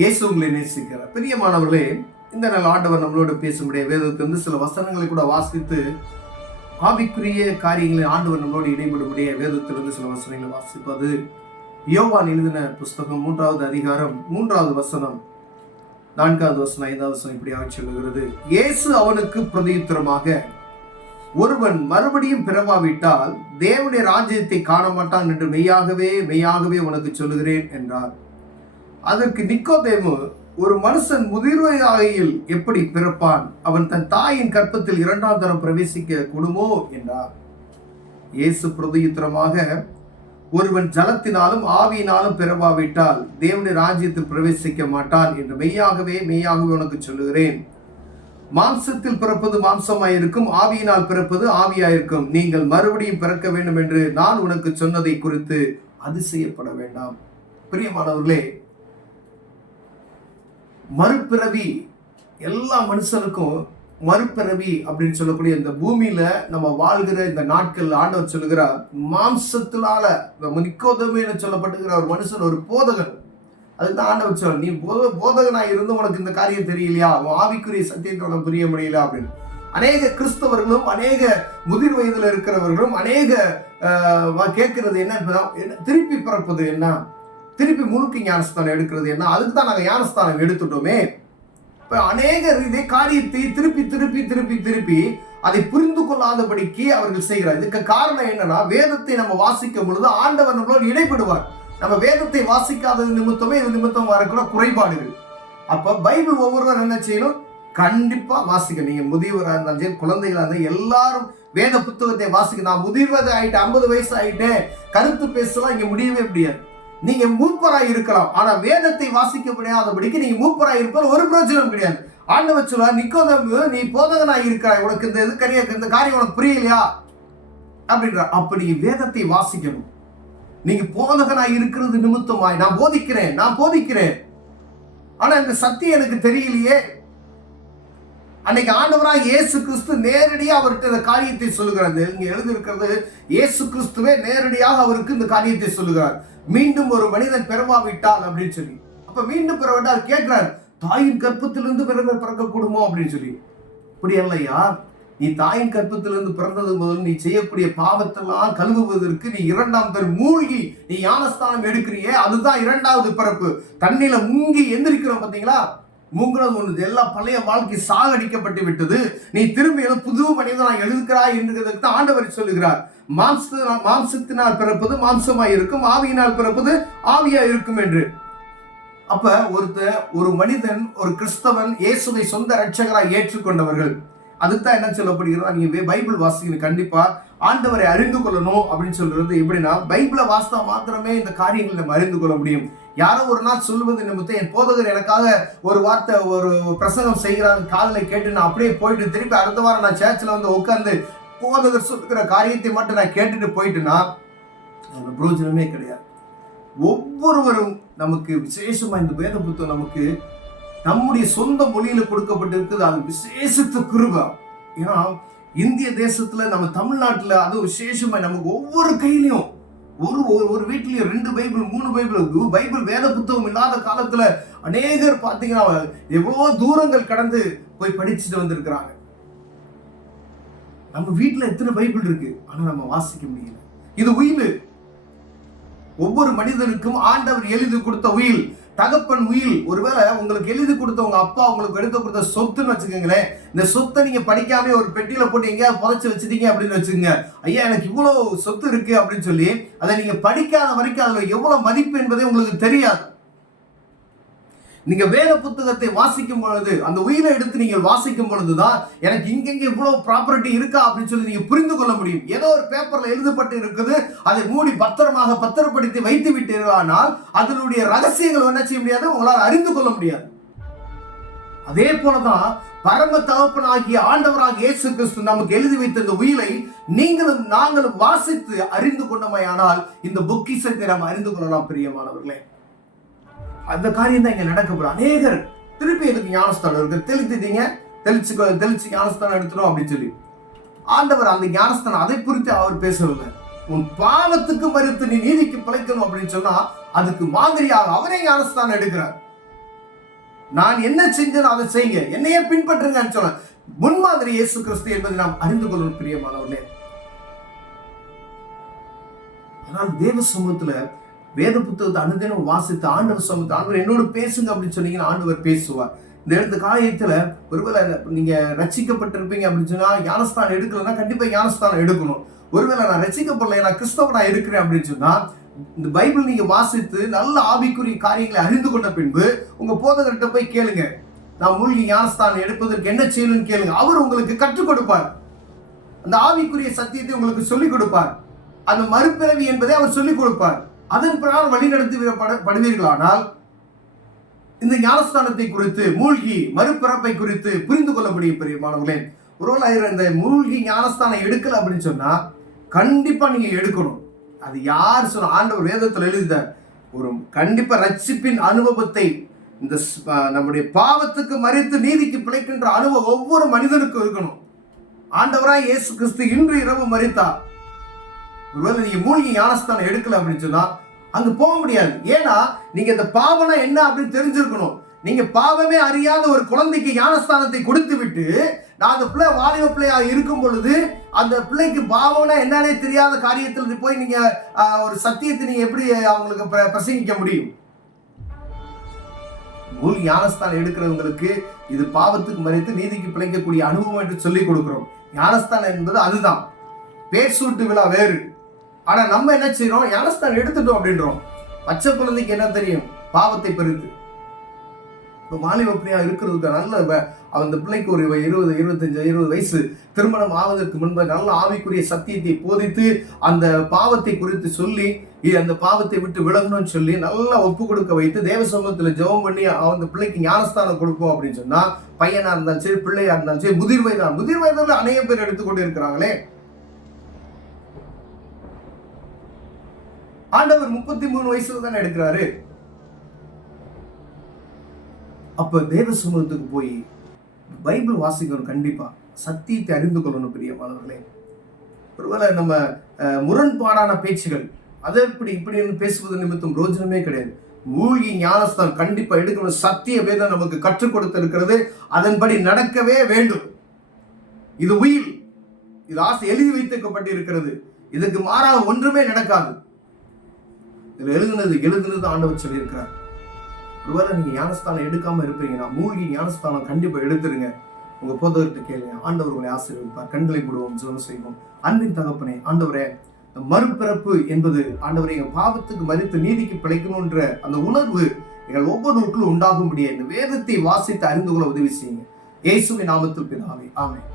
இயேசு உங்களை நேசிக்கிறார். பிரியமானவர்களே, இந்த நாள் ஆண்டவர் நம்மளோடு பேசும்படிய வேதத்திலிருந்து சில வசனங்களை கூட வாசித்து ஆவிக்குரிய காரியங்களை ஆண்டவர் நம்மளோடு இடைபடும்படிய வேதத்திலிருந்து சில வசனங்களை வாசிப்பது யோவான் எழுதின புஸ்தகம் 3வது அதிகாரம் 3வது வசனம் 4வது வசனம் 5வது வசனம் இப்படியாக சொல்லுகிறது. இயேசு அவனுக்கு பிரதியுத்தரமாக, ஒருவன் மறுபடியும் பிறவாவிட்டால் தேவனுடைய ராஜ்யத்தை காண மாட்டான் என்று மெய்யாகவே மெய்யாகவே உனக்கு சொல்லுகிறேன் என்றார். அதற்கு நிக்கோதேமு, ஒரு மனுஷன் முதிர்வயதில் எப்படி பிறப்பான்? அவன் தன் தாயின் கற்பத்தில் 2ஆம் தரம் பிரவேசிக்க கூடுமோ என்றார். இயேசு பிரதியுத்தரமாக, ஒருவன் ஜலத்தினாலும் ஆவியினாலும் பிறவாவிட்டால் தேவனுடைய ராஜ்யத்தில் பிரவேசிக்க மாட்டான் என்று மெய்யாகவே மெய்யாகவே உனக்கு சொல்லுகிறேன். மாம்சத்தில் பிறப்பது மாம்சமாயிருக்கும், ஆவியினால் பிறப்பது ஆவியாயிருக்கும். நீங்கள் மறுபடியும் பிறக்க வேண்டும் என்று நான் உனக்கு சொன்னதை குறித்து அதிசயப்பட வேண்டாம். பிரியமானவர்களே, மறுபிறவி எல்லா மனுஷனுக்கும் மறுபிறவி அப்படின்னு சொல்லக்கூடிய இந்த பூமியில நம்ம வாழ்கிற இந்த நாட்கள் ஆண்டவர் சொல்லுகிறார், மாம்சத்தினால நிக்கோதேமு என சொல்லப்பட்டுகிற ஒரு மனுஷன் ஒரு போதகன். அதுதான் ஆண்டவர் சொல்ல, நீ போதகனாய் இருந்து உனக்கு இந்த காரியம் தெரியலையா, ஆவிக்குரிய சத்தியத்தை உனக்கு புரிய முடியல அப்படின்னு. அநேக கிறிஸ்தவர்களும் அநேக முதிர் வயதுல இருக்கிறவர்களும் அநேக கேட்கறது என்ன, திருப்பி பிறப்பது என்ன, திருப்பி முழுக்க ஞானஸ்தானம் எடுக்கிறது என்ன, அதுக்கு தான் நாங்கள் ஞானஸ்தானம் எடுத்துட்டோமே. இப்போ அநேகர் இதே காரியத்தை திருப்பி திருப்பி திருப்பி திருப்பி அதை புரிந்து கொள்ளாதபடிக்கு அவர்கள் செய்கிறார். இதுக்கு காரணம் என்னன்னா, வேதத்தை நம்ம வாசிக்கும் பொழுது ஆண்டவர் நம்மளோடு இடைப்படுவார். நம்ம வேதத்தை வாசிக்காதது நிமித்தமே இது நிமித்தம் வரக்கூட குறைபாடுகள். அப்ப பைபிள் ஒவ்வொருவர் என்ன செய்யணும், கண்டிப்பா வாசிக்க. நீங்க முதியவராக இருந்தாலும் சரி, குழந்தைகளா இருந்தாலும் எல்லாரும் வேத புத்தகத்தை வாசிக்க. நான் முதிர்வது ஆயிட்டேன், 50 வயசு ஆயிட்டேன், கருத்து பேசலாம் இங்க முடியவே முடியாது. நீங்க மூப்பராய் இருக்கலாம், ஆனா வேதத்தை வாசிக்க முடியாதபடிக்கு நீங்க மூப்பராய் இருப்பது ஒரு பிரயோஜனம் கிடையாது. ஆண்டவர் சொல்றார், நிக்கோதேமு, நீ போதகனாய் இருக்கிறாய், உனக்கு இந்த காரியம் உனக்கு புரியலையா அப்படின்றார். அப்படி வேதத்தை வாசிக்கணும். நீங்க போதகனாய் இருக்கிறது நிமித்தமாய் நான் போதிக்கிறேன், ஆனா இந்த சத்தியம் எனக்கு தெரியலையே. அன்னைக்கு ஆண்டவராக இயேசு கிறிஸ்து நேரடியாக அவர்கிட்ட இந்த காரியத்தை சொல்லுகிறார். இங்க எழுதியிருக்கிறது, இயேசு கிறிஸ்துவே நேரடியாக அவருக்கு இந்த காரியத்தை சொல்லுகிறார். மீண்டும் ஒரு மனிதன் பிறவாவிட்டால் அப்படின்னு சொல்லி. அப்ப மீண்டும் பிறவிட்டால் கேட்கிறார், தாயின் கற்பத்திலிருந்து பிறக்க கூடுமோ அப்படின்னு சொல்லி. இப்படி இல்லையா, நீ தாயின் கற்பத்திலிருந்து பிறந்தது முதல் நீ செய்யக்கூடிய பாவத்தெல்லாம் கழுவுவதற்கு நீ 2ஆம் தரம் மூழ்கி நீ ஞானஸ்தானம் எடுக்கிறியே, அதுதான் 2வது பிறப்பு. தண்ணியில மூங்கி எந்திரிக்கிறோம் பார்த்தீங்களா, மூங்குறது ஒன்று. எல்லாம் பழைய வாழ்க்கை சாகடிக்கப்பட்டு விட்டது, நீ திரும்பி புது மனிதனாய் எழுதுகிறாய் என்றதுக்கு தான் ஆண்டவர் சொல்லுகிறார். மாம்சத்தினால் பிறப்பது மாம்சமாய் இருக்கும், ஆவியினால் பிறப்பது ஆவியா இருக்கும் என்று. அப்ப ஒரு மனிதன், ஒரு கிறிஸ்தவன் இயேசுவை சொந்த இரட்சகராய் ஏற்றுக்கொண்டவர்கள், அதுதான் என்ன சொல்லப்படுகிறது, நீங்க பைபிள் வாசிக்கணும். கண்டிப்பா ஆண்டவரை அறிந்து கொள்ளணும் அப்படின்னு சொல்றது எப்படின்னா, பைபிளை வாசித்தா மாத்திரமே இந்த காரியங்களை நம்ம அறிந்து கொள்ள முடியும். யாரோ ஒரு நாள் சொல்வது நிமித்தம் என் போதகர் எனக்காக ஒரு வார்த்தை ஒரு பிரசங்கம் செய்கிறாங்க, காதலை கேட்டு நான் அப்படியே போயிட்டு திருப்பி அடுத்த வாரம் நான் சேர்ச்சில் வந்து உட்கார்ந்து போதகர் சொல்லுகிற காரியத்தை மட்டும் நான் கேட்டுட்டு போயிட்டுனா அது பிரயோஜனமே கிடையாது. ஒவ்வொருவரும் நமக்கு விசேஷமா இந்த வேத புத்தகம் நமக்கு நம்முடைய சொந்த மொழியில கொடுக்கப்பட்டிருக்குது. அது விசேஷத்த கிருபை. ஏன்னா இந்திய தேசத்துல, நம்ம தமிழ்நாட்டுல அது விசேஷமா நமக்கு ஒவ்வொரு கையிலையும் ஒரு வீட்லயும் 2 பைபிள் 3 பைபிள் வேத புத்தகம் இல்லாத காலத்துல அநேகர் பார்த்தீங்கன்னா எவ்வளோ தூரங்கள் கடந்து போய் படிச்சுட்டு வந்திருக்கிறாங்க. நம்ம வீட்டுல எத்தனை பைபிள் இருக்கு, ஆனா நம்ம வாசிக்க முடியல. இது உயில். ஒவ்வொரு மனிதனுக்கும் ஆண்டவர் எழுதி கொடுத்த உயில், தகப்பன் உயில். ஒருவேளை உங்களுக்கு எழுதி கொடுத்த உங்க அப்பா உங்களுக்கு எடுத்து கொடுத்த சொத்துன்னு வச்சுக்கோங்களேன். இந்த சொத்தை நீங்க படிக்காம ஒரு பெட்டியில போட்டு எங்கேயாவது புதைச்சு வச்சுட்டீங்க அப்படின்னு வச்சுக்கோங்க, ஐயா எனக்கு இவ்வளவு சொத்து இருக்கு அப்படின்னு சொல்லி அதை நீங்க படிக்காத வரைக்கும் அதுல எவ்வளவு மதிப்பு என்பதே உங்களுக்கு தெரியாது. நீங்க வேத புத்தகத்தை வாசிக்கும் பொழுது, அந்த உயிரை எடுத்து நீங்கள் வாசிக்கும் பொழுதுதான் எனக்கு இங்கெங்க இவ்வளவு ப்ராப்பர்ட்டி இருக்கா அப்படின்னு சொல்லி நீங்க புரிந்து கொள்ள முடியும். ஏதோ ஒரு பேப்பர்ல எழுதப்பட்டு இருக்குது, அதை மூடி பத்திரமாக பத்திரப்படுத்தி வைத்து விட்டீர்களானால் அதனுடைய ரகசியங்கள் என்ன செய்ய முடியாது, உங்களால் அறிந்து கொள்ள முடியாது. அதே போலதான் பரம தகப்பனாகிய ஆண்டவராகிய இயேசு கிறிஸ்து நமக்கு எழுதி வைத்த இந்த உயிரை நீங்களும் நாங்களும் வாசித்து அறிந்து கொண்டமையானால் இந்த பொக்கிஷத்தை நாம் அறிந்து கொள்ளலாம். பிரியமானவர்களே, அந்த காரியம் தான் இங்க நடக்கப்படும். அநேகர் திருப்பி எதுக்கு ஞானஸ்தானம் இருக்கு, தெளிச்சு ஞானஸ்தானம் எடுத்துடும் அப்படின்னு சொல்லி ஆண்டவர் அந்த ஞானஸ்தானம் அதை குறித்து அவர் பேசவில்லை. உன் பாவத்துக்கு மறுத்து நீ நீதிக்கு பிழைக்கணும் அப்படின்னு சொன்னா அதுக்கு மாதிரியாக அவரே ஞானஸ்தானம் எடுக்கிறார். நான் என்ன செஞ்சேனோ அதை செய்யுங்க, என்னையே பின்பற்றுங்கன்னு சொன்ன முன்மாதிரி இயேசு கிறிஸ்து என்பதை நாம் அறிந்து கொள்ளணும் பிரியமானவர்களே. ஆனால் தேவ சமூகத்துல வேத புத்தகத்தை அனுதினம் வாசித்து ஆண்டவர் சமூகத்தை ஆண்டவர் என்னோடு பேசுங்க அப்படின்னு சொன்னீங்கன்னா ஆண்டவர் பேசுவார். இந்த காரியத்துல ஒருவேளை நீங்க ரட்சிக்கப்பட்டிருப்பீங்க அப்படின்னு சொன்னா ஞானஸ்தானம் எடுக்கலன்னா கண்டிப்பா ஞானஸ்தானம் எடுக்கணும். ஒருவேளை நான் ரட்சிக்கப்படல, நான் கிறிஸ்தவனா இருக்கிறேன் அப்படின்னு சொன்னா இந்த பைபிள் நீங்க வாசித்து நல்ல ஆவிக்குரிய காரியங்களை அறிந்து கொண்ட பின்பு உங்க போதகர்கிட்ட போய் கேளுங்க, நான் மூழ்கி ஞானஸ்தானம் எடுப்பதற்கு என்ன செய்யணும்னு கேளுங்க. அவர் உங்களுக்கு கற்றுக் கொடுப்பார். அந்த ஆவிக்குரிய சத்தியத்தை உங்களுக்கு சொல்லிக் கொடுப்பார். அந்த மறுபிறவி என்பதை அவர் சொல்லிக் கொடுப்பார். அதன் பிரகாரம் வழி நடத்துவீர்களானால் இந்த ஞானஸ்தானத்தை குறித்து, மூழ்கி மறுபிறப்பை குறித்து புரிந்து கொள்ள முடியும் பிரியமானவர்களே. ஒருவேளை இந்த மூழ்கி ஞானஸ்தானம் எடுக்கல அப்படின்னு சொன்னா கண்டிப்பா நீங்க எடுக்கணும். அது யார் சொன்ன? ஆண்டவர் வேதத்தில் எழுதிட்டார். ஒரு கண்டிப்பா ரட்சிப்பின் அனுபவத்தை, இந்த நம்முடைய பாவத்துக்கு மரித்து நீதிக்கு பிழைக்கின்ற அனுபவம் ஒவ்வொரு மனிதனுக்கும் இருக்கணும். ஆண்டவராய் இயேசு கிறிஸ்து இன்று இரவு மரித்தார். ஒருவேளை நீங்க மூழ்கி ஞானஸ்தானம் எடுக்கல அப்படின்னு சொன்னா அங்க போக முடியாது. ஏன்னா நீங்க இந்த பாவம்னா என்ன அப்படின்னு தெரிஞ்சிருக்கணும். நீங்க பாவமே அறியாத ஒரு குழந்தைக்கு ஞானஸ்தானத்தை கொடுத்து விட்டு நான் அந்த பிள்ளை வாலிப பிள்ளையா இருக்கும் பொழுது அந்த பிள்ளைக்கு பாவம்னா என்னன்னே தெரியாத காரியத்தில் போய் நீங்க ஒரு சத்தியத்தை நீங்க எப்படி அவங்களுக்கு பிரசங்கிக்க முடியும்? மூழ்கி ஞானஸ்தானம் எடுக்கிறவங்களுக்கு இது பாவத்துக்கு மறைத்து நீதிக்கு பிழைக்கக்கூடிய அனுபவம் என்று சொல்லிக் கொடுக்கிறோம். ஞானஸ்தானம் என்பது அதுதான். பேர் சூட்டு விழா வேறு. ஆனா நம்ம என்ன செய்யறோம்? ஞானஸ்தானம் எடுத்துட்டோம் அப்படின்றோம். பச்சை குழந்தைக்கு என்ன தெரியும்? பாவத்தை பெருத்து. வாலிப பிள்ளையா இருக்கிறதுக்கு நல்ல அந்த பிள்ளைக்கு ஒரு 20 வயசு திருமணம் ஆவதற்கு முன்பு நல்ல ஆவிக்குரிய சத்தியத்தை போதித்து அந்த பாவத்தை குறித்து சொல்லி அந்த பாவத்தை விட்டு விலகணும்னு சொல்லி நல்லா ஒப்பு கொடுக்க வைத்து தேவ சமூகத்துல ஜெபம் பண்ணி அந்த பிள்ளைக்கு ஞானஸ்தானம் கொடுப்போம் அப்படின்னு சொன்னா பையனா இருந்தாலும் சரி, பிள்ளையா இருந்தாலும் சரி, முதிர் வயதில் அநேக பேர் எடுத்துக்கொண்டு இருக்கிறாங்களே. ஆண்டவர் 33 வயசுல தானே எடுக்கிறாரு. அப்ப தேவ சமூகத்துக்கு போய் பைபிள் வாசிக்கணும். கண்டிப்பா சத்தியத்தை அறிந்து கொள்ளணும் பிரியமானவர்களே. ஒருவேளை நம்ம முரண்பாடான பேச்சுகள் அதை இப்படி பேசுவது நிமித்தம் ரோஜனமே கிடையாது. மூழ்கி ஞானஸ்தானம் கண்டிப்பா எடுக்கணும். சத்திய வேதம் நமக்கு கற்றுக் கொடுத்திருக்கிறது. அதன்படி நடக்கவே வேண்டும். இது உயில், இது ஆசை எழுதி வைத்திருக்கப்பட்டிருக்கிறது. இதுக்கு மாறாக ஒன்றுமே நடக்காது. இதுல எழுதுனது ஆண்டவர் சொல்லியிருக்கிறார். ஒருவேளை நீங்க ஞானஸ்தானம் எடுக்காம இருப்பீங்கன்னா மூழ்கி ஞானஸ்தானம் கண்டிப்பா எடுத்துருங்க. உங்க போதகர்கிட்ட கேளுங்க. ஆண்டவர் உங்களை ஆசீர்வதிப்பார். கண்களை மூடுவோம், ஜெபம் செய்வோம். அன்பின் தகப்பனே, ஆண்டவரே, மறுபிறப்பு என்பது ஆண்டவரே எங்க பாவத்துக்கு மரித்து நீதிக்கு பிழைக்கணும்ன்ற அந்த உணர்வு எங்கள் ஒவ்வொருவருக்கும் உண்டாகும்படியே இந்த வேதத்தை வாசித்து அறிந்து கொள்ள உதவி செய்யுங்க. இயேசுவின் நாமத்தில் பிதாவே, ஆமென்.